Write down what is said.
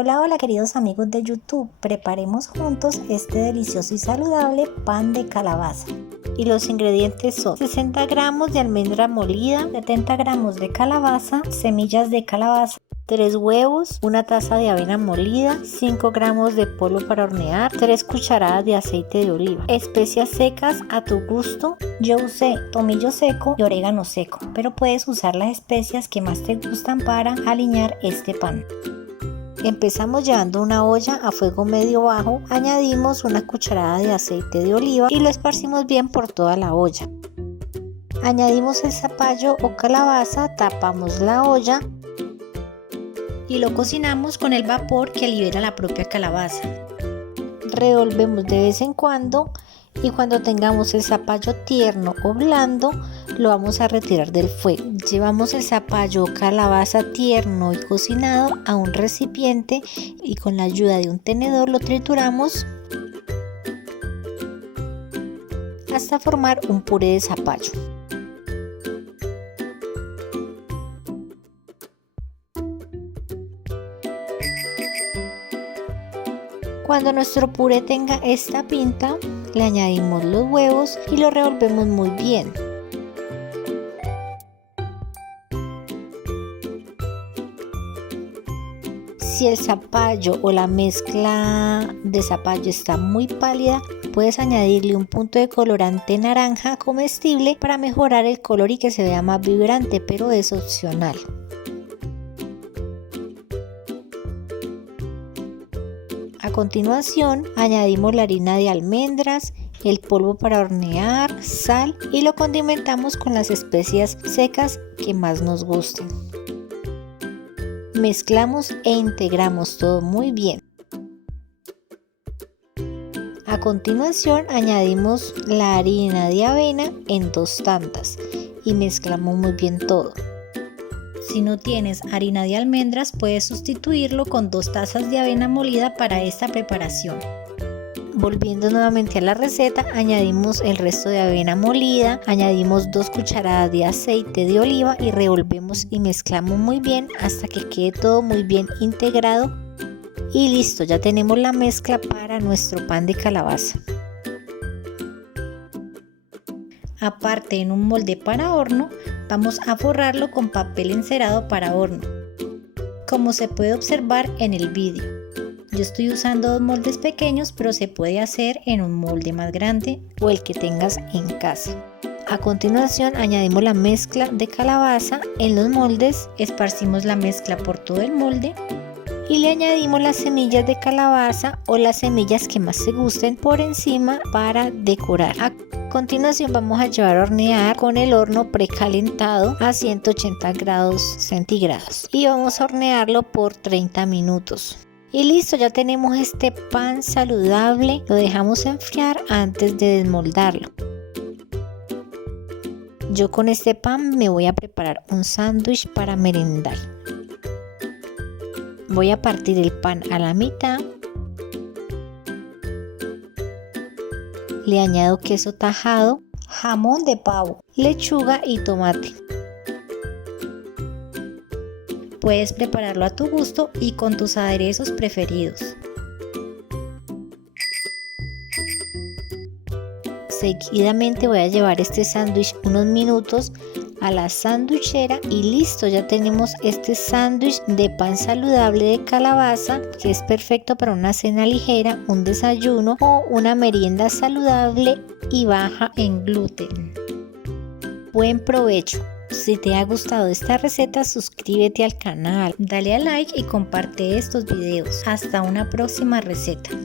Hola, hola queridos amigos de YouTube, preparemos juntos este delicioso y saludable pan de calabaza. Y los ingredientes son 60 gramos de almendra molida, 70 gramos de calabaza, semillas de calabaza, 3 huevos, una taza de avena molida, 5 gramos de polvo para hornear, 3 cucharadas de aceite de oliva, especias secas a tu gusto. Yo usé tomillo seco y orégano seco, pero puedes usar las especias que más te gustan para aliñar este pan. Empezamos llevando una olla a fuego medio bajo, añadimos una cucharada de aceite de oliva y lo esparcimos bien por toda la olla. Añadimos el zapallo o calabaza, tapamos la olla y lo cocinamos con el vapor que libera la propia calabaza. Revolvemos de vez en cuando y cuando tengamos el zapallo tierno o blando lo vamos a retirar del fuego. Llevamos el zapallo o calabaza tierno y cocinado a un recipiente y con la ayuda de un tenedor lo trituramos hasta formar un puré de zapallo. Cuando nuestro puré tenga esta pinta, le añadimos los huevos y lo revolvemos muy bien. Si el zapallo o la mezcla de zapallo está muy pálida, puedes añadirle un punto de colorante naranja comestible para mejorar el color y que se vea más vibrante, pero es opcional. A continuación, añadimos la harina de almendras, el polvo para hornear, sal y lo condimentamos con las especias secas que más nos gusten. Mezclamos e integramos todo muy bien. A continuación, añadimos la harina de avena en 2 tandas y mezclamos muy bien todo. Si no tienes harina de almendras, puedes sustituirlo con 2 tazas de avena molida para esta preparación. Volviendo nuevamente a la receta, añadimos el resto de avena molida, añadimos 2 cucharadas de aceite de oliva y revolvemos y mezclamos muy bien hasta que quede todo muy bien integrado. Y listo, ya tenemos la mezcla para nuestro pan de calabaza. Aparte, en un molde para horno, vamos a forrarlo con papel encerado para horno, como se puede observar en el vídeo. Yo estoy usando 2 moldes pequeños, pero se puede hacer en un molde más grande o el que tengas en casa. A continuación, añadimos la mezcla de calabaza en los moldes, esparcimos la mezcla por todo el molde y le añadimos las semillas de calabaza o las semillas que más te gusten por encima para decorar. A continuación vamos a llevar a hornear con el horno precalentado a 180 grados centígrados y vamos a hornearlo por 30 minutos. Y listo, ya tenemos este pan saludable, lo dejamos enfriar antes de desmoldarlo. Yo con este pan me voy a preparar un sándwich para merendar. Voy a partir el pan a la mitad, le añado queso tajado, jamón de pavo, lechuga y tomate. Puedes prepararlo a tu gusto y con tus aderezos preferidos. Seguidamente voy a llevar este sándwich unos minutos a la sandwichera y listo, ya tenemos este sándwich de pan saludable de calabaza que es perfecto para una cena ligera, un desayuno o una merienda saludable y baja en gluten. Buen provecho. Si te ha gustado esta receta, suscríbete al canal, dale a like y comparte estos videos. Hasta una próxima receta.